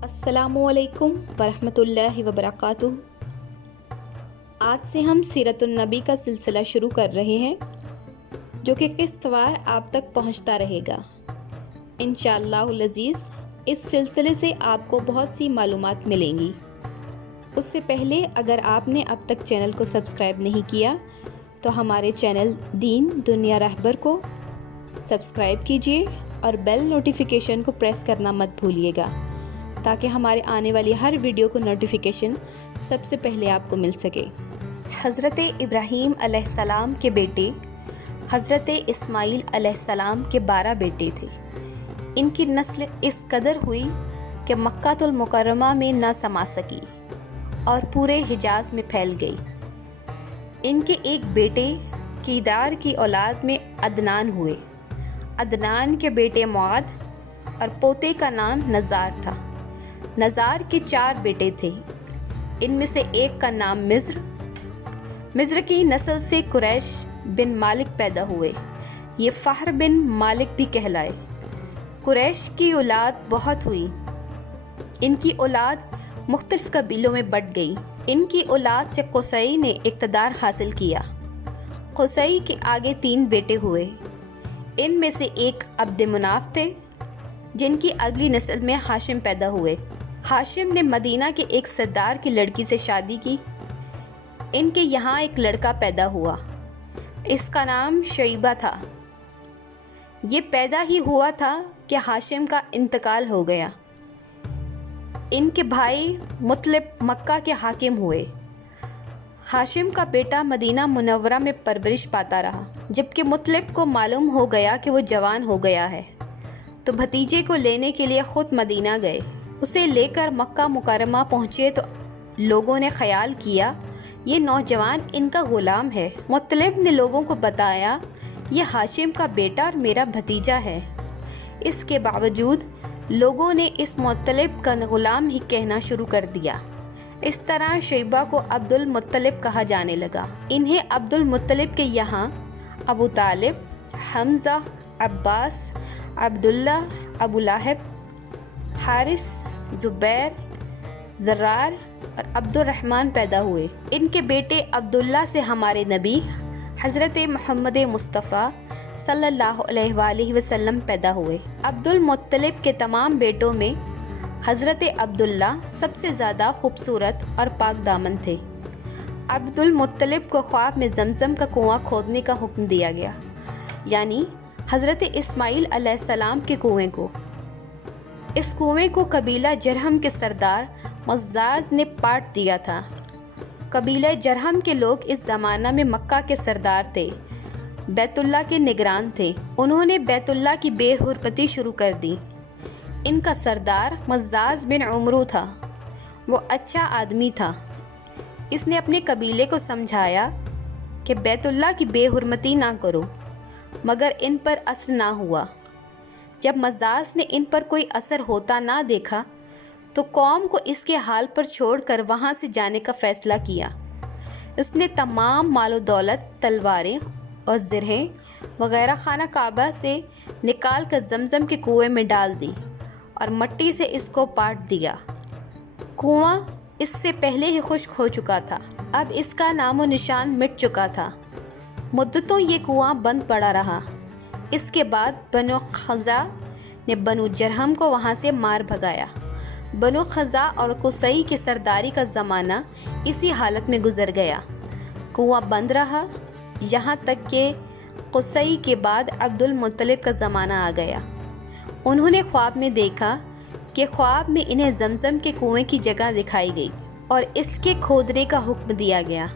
अस्सलामुअलैकुम वरहमतुल्लाहि वबरकातुहू। आज से हम सीरतुन्नबी का सिलसिला शुरू कर रहे हैं, जो कि किस्तवार आप तक पहुंचता रहेगा इंशाअल्लाहुल अज़ीज़। इस सिलसिले से आपको बहुत सी मालूमात मिलेंगी। उससे पहले अगर आपने अब तक चैनल को सब्सक्राइब नहीं किया तो हमारे चैनल दीन दुनिया रहबर को सब्सक्राइब कीजिए और बेल नोटिफिकेशन को प्रेस करना मत भूलिएगा, ताकि हमारे आने वाली हर वीडियो को नोटिफिकेशन सबसे पहले आपको मिल सके। हज़रत इब्राहीम अलैहिस्सलाम के बेटे हज़रत इस्माईल अलैहिस्सलाम के 12 बेटे थे। इनकी नस्ल इस कदर हुई कि मक्कातुल मुकर्रमा में न समा सकी और पूरे हिजाज में फैल गई। इनके एक बेटे कीदार की औलाद में अदनान हुए। अदनान के बेटे मुआद और पोते का नाम नज़ार था। नज़ार के 4 बेटे थे। इनमें से एक का नाम मिस्र की नस्ल से कुरैश बिन मालिक पैदा हुए। ये फ़हर बिन मालिक भी कहलाए। कुरैश की औलाद बहुत हुई। इनकी औलाद मुख्तलिफ कबीलों में बट गई। इनकी औलाद से कुसई ने इक़्तिदार हासिल किया। कुसई के आगे 3 बेटे हुए। इनमें से एक अब्द मुनाफ थे, जिनकी अगली नस्ल में हाशिम पैदा हुए। हाशिम ने मदीना के एक सरदार की लड़की से शादी की। इनके यहाँ एक लड़का पैदा हुआ। इसका नाम शैबा था। ये पैदा ही हुआ था कि हाशिम का इंतकाल हो गया। इनके भाई मुतलिब मक्का के हाकिम हुए। हाशिम का बेटा मदीना मुनव्वरा में परवरिश पाता रहा। जबकि मुतलिब को मालूम हो गया कि वो जवान हो गया है, तो भतीजे को लेने के लिए ख़ुद मदीना गए। उसे लेकर मक्का मुकर्रमा पहुँचे तो लोगों ने ख्याल किया ये नौजवान इनका ग़ुलाम है। मुतलिब ने लोगों को बताया ये हाशिम का बेटा और मेरा भतीजा है। इसके बावजूद लोगों ने इस मुतलिब का ग़ुलाम ही कहना शुरू कर दिया। इस तरह शैबा को अब्दुल मुत्तलिब कहा जाने लगा। इन्हें अब्दुल मुत्तलिब के यहाँ अबू तालिब, हमज़ा, अब्बास, अब्दुल्ला, अबू लहब, हारिस, ज़ुबैर, ज़र्रार और अब्दुर्रहमान पैदा हुए। इनके बेटे अब्दुल्ला से हमारे नबी हज़रत मोहम्मद मुस्तफ़ा सल्लल्लाहु अलैहि वसल्लम पैदा हुए। अब्दुल मुत्तलिब के तमाम बेटों में हज़रत अब्दुल्ला सबसे ज़्यादा खूबसूरत और पाक दामन थे। अब्दुल मुत्तलिब को ख्वाब में ज़मज़म का कुआं खोदने का हुक्म दिया गया, यानी हज़रत इस्माईल अलैहिस्सलाम के कुएं को। इस कुएं को कबीला जरहम के सरदार मज़्ज़ाज़ ने पाट दिया था। कबीला जरहम के लोग इस ज़माना में मक्का के सरदार थे, बैतुल्ला के निगरान थे। उन्होंने बैतुल्ला की बेहुरमती शुरू कर दी। इनका सरदार मज़्ज़ाज़ बिन उमरू था। वो अच्छा आदमी था। इसने अपने कबीले को समझाया कि बैतुल्ला की बेहुरमती ना करो, मगर इन पर असर ना हुआ। जब मज़्ज़ाज़ ने इन पर कोई असर होता ना देखा तो कौम को इसके हाल पर छोड़कर वहाँ से जाने का फ़ैसला किया। उसने तमाम मालो दौलत, तलवारें और ज़रहें वग़ैरह खाना काबा से निकाल कर ज़मज़म के कुएं में डाल दी और मट्टी से इसको पाट दिया। कुआं इससे पहले ही खुश्क हो चुका था। अब इसका नामो निशान मिट चुका था। मुद्दतों ये कुआं बंद पड़ा रहा। इसके बाद बनु खज़ा ने बनु जरहम को वहाँ से मार भगाया। बनु खज़ा और कुसई की सरदारी का ज़माना इसी हालत में गुज़र गया। कुआं बंद रहा, यहाँ तक कि कुसई के बाद अब्दुल मुत्तलिब का ज़माना आ गया। उन्होंने ख्वाब में देखा कि ख्वाब में इन्हें ज़मज़म के कुएं की जगह दिखाई गई और इसके खोदने का हुक्म दिया गया।